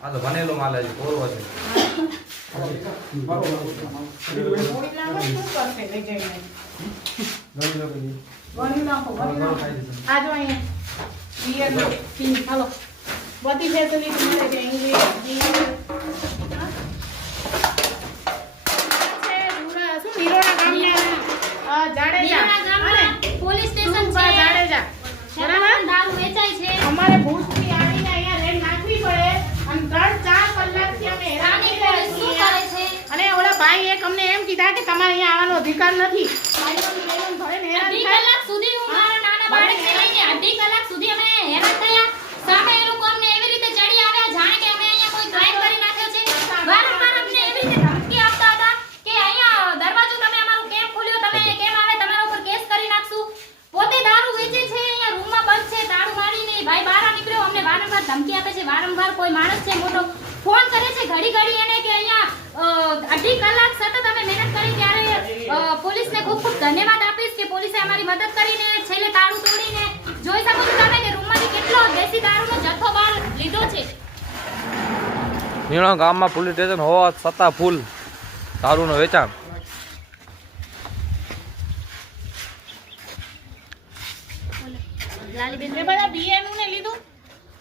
આ તો બનેલો માલ છે કોરવો છે બધી ફેસિલિટી મળે છે ઇંગ્લિશ પોલીસ સ્ટેશન છે જાડેજા દારૂ વેચાય છે અમારે ભૂતથી આવીને અહીંયા રેડ નાખવી પડે અને 3-4 કલાકથી અમે હેરાન થઈ રહ્યા શું છીએ કરે છે અને ઓલા ભાઈ એક અમને એમ કીધા કે તમારે અહીંયા આવવાનો અધિકાર નથી અઢી કલાક સુધી હું મારા નાના બાળકને લઈને અઢી કલાક સુધી અમે હેરાન થયા સામે એ લોકો અમને એવી રીતે ચડી આવ્યા જાણે કે અમે અહીંયા કોઈ ક્રાઇમ કરી નાખ્યો છે વારંવાર અમને એવી રીતે ધમકી આપતા હતા કે અહીંયા દરવાજો તમે અમારો કેમ ખોલ્યો તમે કેમ આવે તમારા ઉપર કેસ કરી નાખશું પોતે દારૂ વેચે છે અહીંયા રૂમમાં બંધ છે તાળું મારીને ભાઈ બહાર નીકળ્યો અમને વારંવાર ધમકી આપે છે વારંવાર કોઈ માણસ છે મોટો ફોન કરે છે ઘડી ઘડી એને કે અહીંયા અઢી કલાક સતત અમે મહેનત કરી ત્યારે પોલીસને ખૂબ ખૂબ ધન્યવાદ આપીશ કે પોલીસે અમારી મદદ કરીને છેલ્લે તાળું તોડીને જોઈ શકો છો તમે કે રૂમમાંથી કેટલો દેશી દારૂનો જથ્થો બહાર લીધો છે નીણો ગામમાં પોલીસ સ્ટેશન હોવા છતાં ફૂલ દારૂનું વેચાણ લાલીબેન એ બધા બીએનું ને લીધું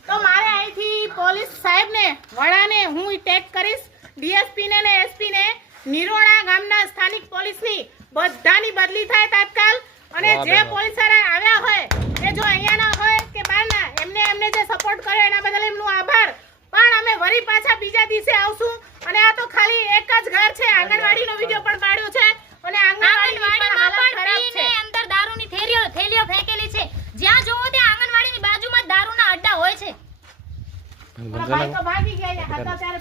તો મારે અહીંથી પોલીસ સાહેબને વડાને હું ટેગ કરીશ ડીએસપી ને એસપી ને નિરોણા ગામના સ્થાનિક પોલીસની બધાની બદલી થાય તાત્કાલ અને જે પોલીસવાળા આવ્યા હોય એ જો અહીંયાના હોય કે બહારના એમને જે સપોર્ટ કરે એના બદલ એમનો આભાર પણ અમે વરી પાછા બીજા દિવસે આવશું અને આ તો ખાલી એક જ ઘર છે આંગણવાડીનો વિડિયો પણ પાડ્યો છે અને આંગણવાડીમાં પણ પીને અંદર દારૂની થેલીઓ ફેંકેલી છે જ્યાં જોવો ત્યાં આંગણવાડીની બાજુમાં જ દારૂના અડ્ડા હોય છે ભાઈ તો ભાગી ગયા હતા ત્યારે